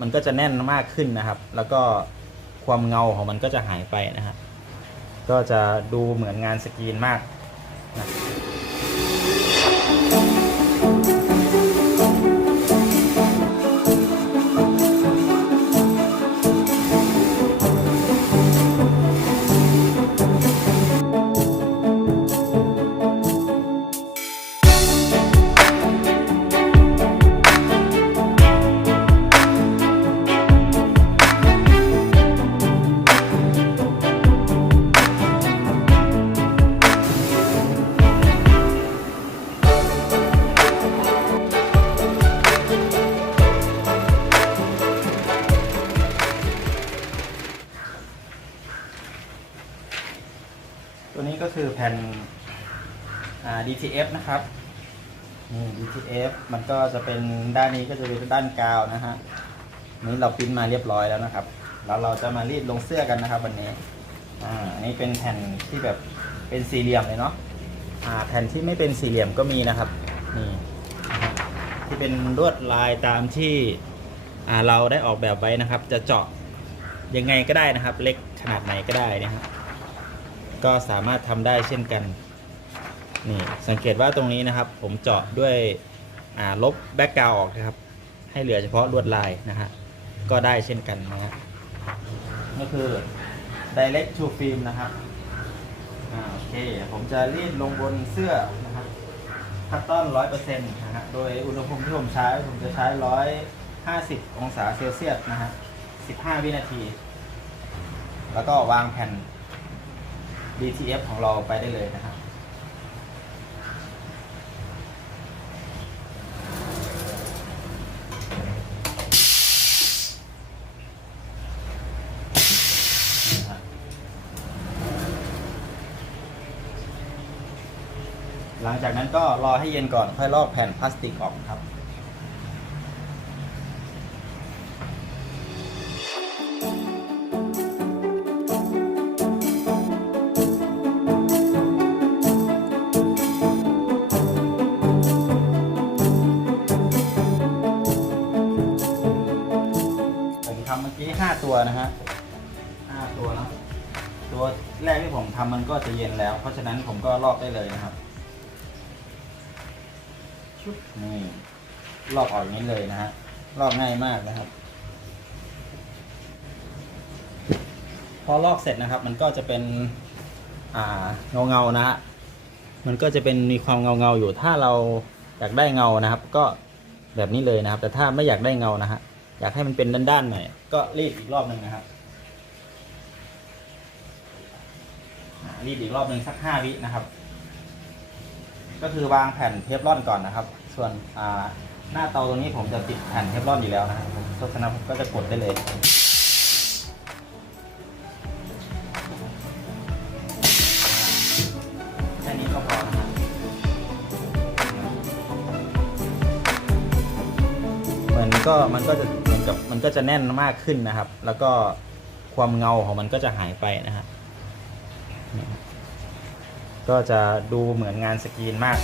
มันก็จะแน่นมากขึ้นนะครับ แล้วก็ความเงาของมันก็จะหายไปนะครับก็จะดูเหมือนงานสกรีนมากนะ ตัวนี้ก็คือแผ่น DTF นะครับนี่ DTF มันก็จะเป็นด้านนี้ก็จะเป็นด้านกาวนะฮะนี่เราปริ้นมาเรียบร้อยแล้วนะครับ แล้วเราจะมารีดลงเสื้อกันนะครับ วันนี้อ่าอันนี้เป็นแผ่นที่แบบเป็นสี่เหลี่ยมเลยเนาะอ่าแผ่นที่ไม่เป็นสี่เหลี่ยมก็มีนะครับนี่ที่เป็นลวดลายตามที่อ่าเราได้ออกแบบไว้นะครับ จะเจาะยังไงก็ได้นะครับ เล็กขนาดไหนก็ได้นะครับ ก็สามารถทำได้เช่นกันนี่สังเกตว่าตรงนี้นะครับ ผมเจาะด้วยลบแบ็กกราวออกนะครับ ให้เหลือเฉพาะลวดลายนะฮะก็ได้เช่นกันนะฮะก็คือ direct to film นะครับอโอเค ผมจะรีดลงบนเสื้อนะครับคัตตอนร้อยเปอร์เซ็นต์นะฮะโดยอุณหภูมิที่ผมใช้ ผมจะใช้ร้อยห้าสิบองศาเซลเซียสนะฮะสิบห้าวินาที แล้วก็วางแผ่น DTF ของเราไปได้เลยนะครับนี่ครับหลังจากนั้นก็รอให้เย็นก่อนค่อยลอกแผ่นพลาสติกออกครับ ตัวนะฮะห้าตัวนะตัวแรกที่ผมทำมันก็จะเย็นแล้ว เพราะฉะนั้นผมก็ลอกได้เลยนะครับชุบนี่ลอกออกอย่างนี้เลยนะฮะลอกง่ายมากนะครับ พอลอกเสร็จนะครับ มันก็จะเป็นอ่าเงาเงาๆนะฮะมันก็จะเป็นมีความเงาเงาๆอยู่ถ้าเราอยากได้เงานะครับ ก็แบบนี้เลยนะครับ แต่ถ้าไม่อยากได้เงานะฮะ อยากให้มันเป็นด้านๆหน่อยก็รีดอีกรอบหนึ่งนะครับรีดอีกรอบหนึ่งสักห้าวินะครับ ก็คือวางแผ่นเทฟลอนก่อนนะครับ ส่วนหน้าเตาตรงนี้ผมจะติดแผ่นเทฟลอนอยู่แล้วนะครับเพราะฉะนั้นผมก็จะกดได้เลยแค่นี้ก็พอนะครับมือนก็มันก็จะ กับมันก็จะแน่นมากขึ้นนะครับ แล้วก็ความเงาของมันก็จะหายไปนะฮะก็จะดูเหมือนงานสกรีนมาก